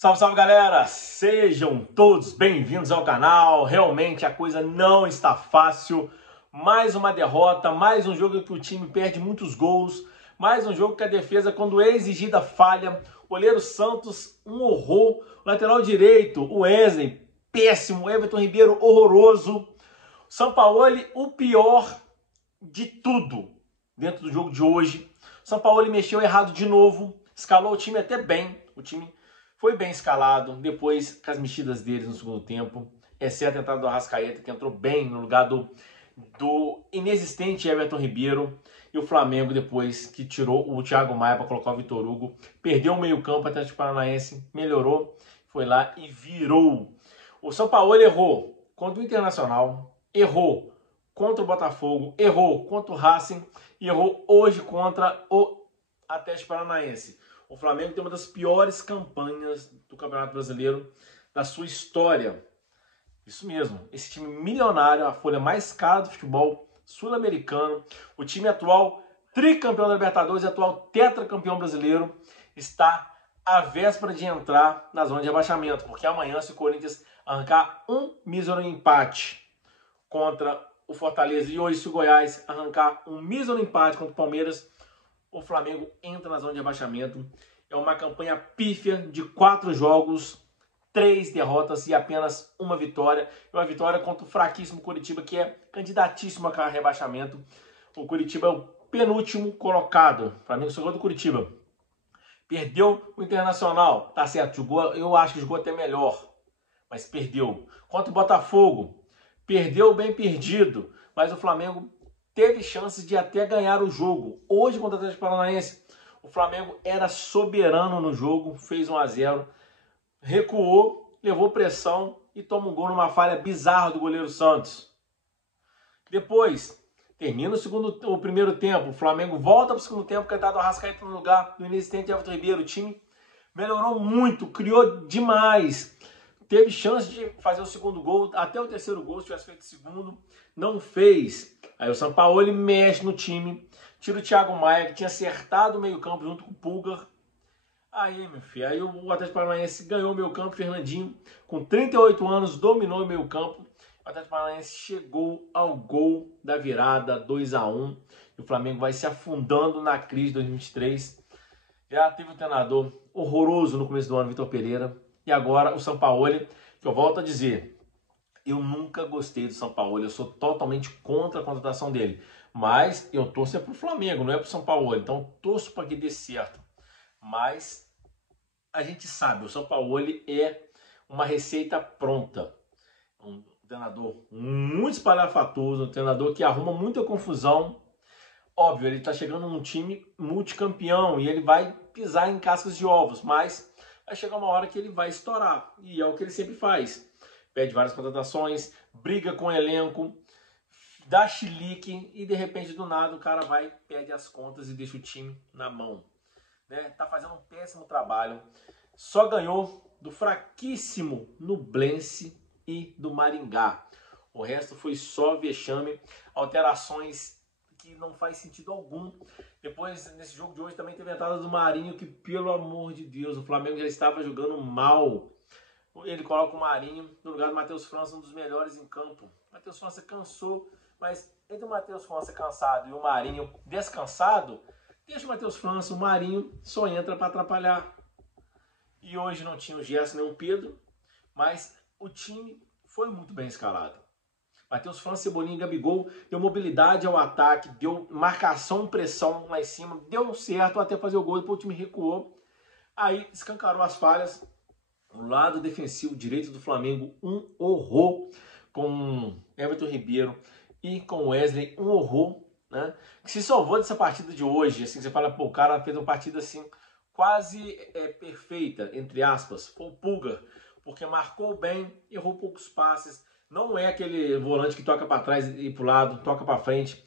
Salve, salve, galera! Sejam todos bem-vindos ao canal. Realmente a coisa não está fácil. Mais uma derrota, mais um jogo que o time perde muitos gols, mais um jogo que a defesa, quando é exigida, falha. O goleiro Santos, um horror. O lateral direito, o Wesley, péssimo. O Everton Ribeiro, horroroso. O Sampaoli, o pior de tudo dentro do jogo de hoje. O Sampaoli mexeu errado de novo, escalou o time até bem. O time foi bem escalado, depois com as mexidas deles no segundo tempo, exceto a entrada do Arrascaeta, que entrou bem no lugar do inexistente Everton Ribeiro, e o Flamengo depois que tirou o Thiago Maia para colocar o Vitor Hugo, perdeu o meio-campo, até o Paranaense melhorou, foi lá e virou. O Sampaoli errou contra o Internacional, errou contra o Botafogo, errou contra o Racing e errou hoje contra o Atlético Paranaense. O Flamengo tem uma das piores campanhas do Campeonato Brasileiro da sua história. Isso mesmo, esse time milionário, a folha mais cara do futebol sul-americano, o time atual tricampeão da Libertadores e atual tetracampeão brasileiro, está à véspera de entrar na zona de rebaixamento, porque amanhã, se o Corinthians arrancar um mísero empate contra o Fortaleza e hoje, se o Goiás arrancar um mísero empate contra o Palmeiras, o Flamengo entra na zona de rebaixamento. É uma campanha pífia de 4 jogos, 3 derrotas e apenas uma vitória. E uma vitória contra o fraquíssimo Curitiba, que é candidatíssimo a rebaixamento. O Curitiba é o penúltimo colocado. O Flamengo só do Curitiba. Perdeu o Internacional. Tá certo, jogou, eu acho que jogou até melhor, mas perdeu. Contra o Botafogo, perdeu bem perdido, mas o Flamengo teve chances de até ganhar o jogo. Hoje, contra o Atlético Paranaense, o Flamengo era soberano no jogo, fez 1-0, recuou, levou pressão e toma um gol numa falha bizarra do goleiro Santos. Depois, termina o primeiro tempo, o Flamengo volta para o segundo tempo, cantado o Arrascaeta no lugar do inexistente Everton Ribeiro. O time melhorou muito, criou demais. Teve chance de fazer o segundo gol, até o terceiro gol, se tivesse feito o segundo, não fez. Aí o Sampaoli mexe no time, tira o Thiago Maia, que tinha acertado o meio-campo junto com o Pulgar. Aí, meu filho, aí o Atlético Paranaense ganhou o meio-campo, Fernandinho, com 38 anos, dominou o meio-campo. O Atlético Paranaense chegou ao gol da virada, 2-1. E o Flamengo vai se afundando na crise de 2023. Já teve um treinador horroroso no começo do ano, Vitor Pereira. E agora o Sampaoli, que eu volto a dizer, eu nunca gostei do Sampaoli, eu sou totalmente contra a contratação dele. Mas eu torço para o Flamengo, não é para o Sampaoli, então torço para que dê certo. Mas a gente sabe, o Sampaoli é uma receita pronta. Um treinador muito espalhafatoso, um treinador que arruma muita confusão. Óbvio, ele está chegando num time multicampeão e ele vai pisar em cascas de ovos, mas vai chegar uma hora que ele vai estourar, e é o que ele sempre faz. Pede várias contratações, briga com o elenco, dá chilique e de repente do nada o cara vai, pede as contas e deixa o time na mão. Né? Tá fazendo um péssimo trabalho, só ganhou do fraquíssimo Nublense e do Maringá. O resto foi só vexame, alterações que não faz sentido algum. Depois, nesse jogo de hoje, também teve a entrada do Marinho, que, pelo amor de Deus, o Flamengo já estava jogando mal. Ele coloca o Marinho no lugar do Matheus França, um dos melhores em campo. O Matheus França cansou, mas entre o Matheus França cansado e o Marinho descansado, deixa o Matheus França, o Marinho só entra para atrapalhar. E hoje não tinha o Gerson nem o Pedro, mas o time foi muito bem escalado. Matheus França, Cebolinha e Gabigol deu mobilidade ao ataque, deu marcação, pressão lá em cima, deu certo até fazer o gol, depois o time recuou. Aí escancarou as falhas. O lado defensivo direito do Flamengo, um horror, com Everton Ribeiro e com Wesley, um horror, né? Que se salvou dessa partida de hoje. Assim, você fala, pô, o cara fez uma partida assim quase perfeita, entre aspas. Foi o Pulgar, porque marcou bem, errou poucos passes. Não é aquele volante que toca para trás e para o lado, toca para frente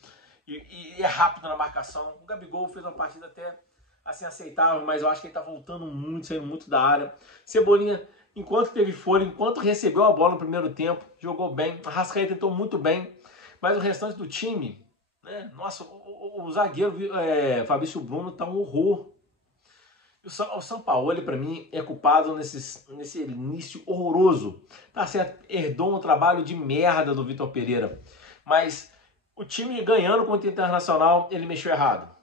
e é rápido na marcação. O Gabigol fez uma partida até assim aceitável, mas eu acho que ele está voltando muito, saindo muito da área. Cebolinha, enquanto teve fôlego, enquanto recebeu a bola no primeiro tempo, jogou bem. A Arrascaeta tentou muito bem, mas o restante do time, né? Nossa, o zagueiro Fabrício Bruno está um horror. O Sampaoli, para mim, é culpado nesse início horroroso. Tá certo, herdou um trabalho de merda do Vitor Pereira. Mas o time ganhando contra o Internacional, ele mexeu errado.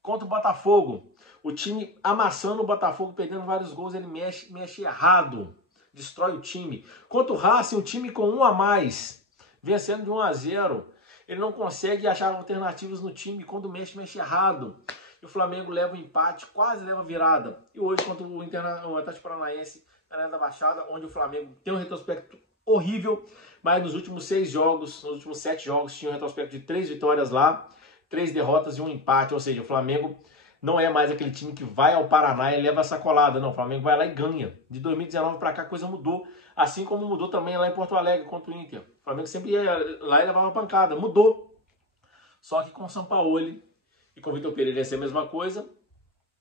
Contra o Botafogo, o time amassando o Botafogo, perdendo vários gols, ele mexe errado. Destrói o time. Contra o Racing, um time com um a mais, vencendo de 1-0. Ele não consegue achar alternativas no time. Quando mexe errado. E o Flamengo leva o empate, quase leva a virada. E hoje, contra o Atlético Paranaense, na Arena da Baixada, onde o Flamengo tem um retrospecto horrível, mas nos últimos 6 jogos, nos últimos 7 jogos, tinha um retrospecto de 3 vitórias lá, 3 derrotas e um empate. Ou seja, o Flamengo não é mais aquele time que vai ao Paraná e leva a sacolada. Não, o Flamengo vai lá e ganha. De 2019 para cá a coisa mudou. Assim como mudou também lá em Porto Alegre contra o Inter. O Flamengo sempre ia lá e levava pancada. Mudou. Só que com o Sampaoli e com o Vitor Pereira ia ser a mesma coisa.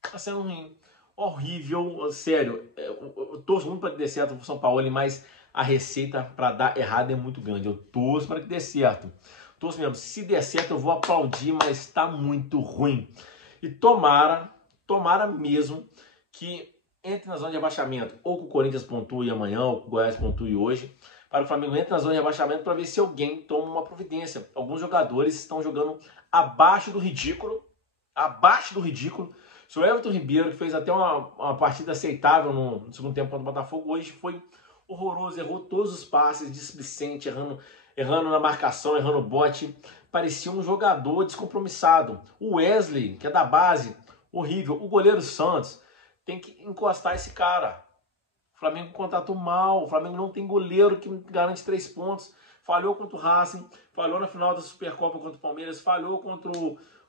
Tá sendo ruim. Horrível. Sério. Eu torço muito para que dê certo o Sampaoli, mas a receita para dar errado é muito grande. Eu torço para que dê certo. Torço mesmo. Se der certo eu vou aplaudir, mas está muito ruim. E tomara mesmo que entre na zona de rebaixamento. Ou que o Corinthians pontue amanhã, ou que o Goiás pontue hoje. Para o Flamengo entre na zona de rebaixamento para ver se alguém toma uma providência. Alguns jogadores estão jogando abaixo do ridículo. Abaixo do ridículo. Se o Everton Ribeiro, que fez até uma partida aceitável no segundo tempo contra o Botafogo, hoje foi horroroso. Errou todos os passes, displicente, errando na marcação, errando o bote. Parecia um jogador descompromissado. O Wesley, que é da base, horrível. O goleiro Santos, tem que encostar esse cara. O Flamengo contratou mal. O Flamengo não tem goleiro que garante 3 pontos. Falhou contra o Racing, falhou na final da Supercopa contra o Palmeiras, falhou contra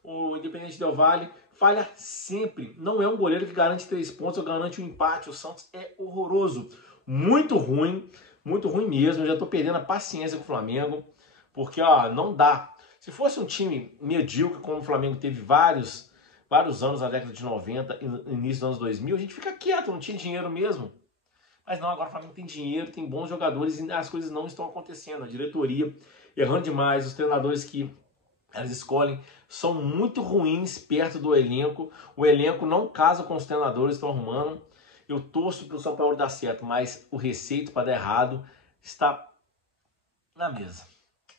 o Independente Del Valle. Falha sempre. Não é um goleiro que garante 3 pontos ou garante um empate. O Santos é horroroso. Muito ruim mesmo. Eu já estou perdendo a paciência com o Flamengo, porque não dá. Se fosse um time medíocre, como o Flamengo teve vários anos na década de 90, início dos anos 2000, a gente fica quieto, não tinha dinheiro mesmo. Mas não, agora o Flamengo tem dinheiro, tem bons jogadores e as coisas não estão acontecendo. A diretoria errando demais, os treinadores que elas escolhem são muito ruins perto do elenco. O elenco não casa com os treinadores que estão arrumando. Eu torço para o São Paulo dar certo, mas o receito para dar errado está na mesa.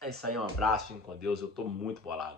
É isso aí, um abraço, fiquem com Deus, eu estou muito bolado.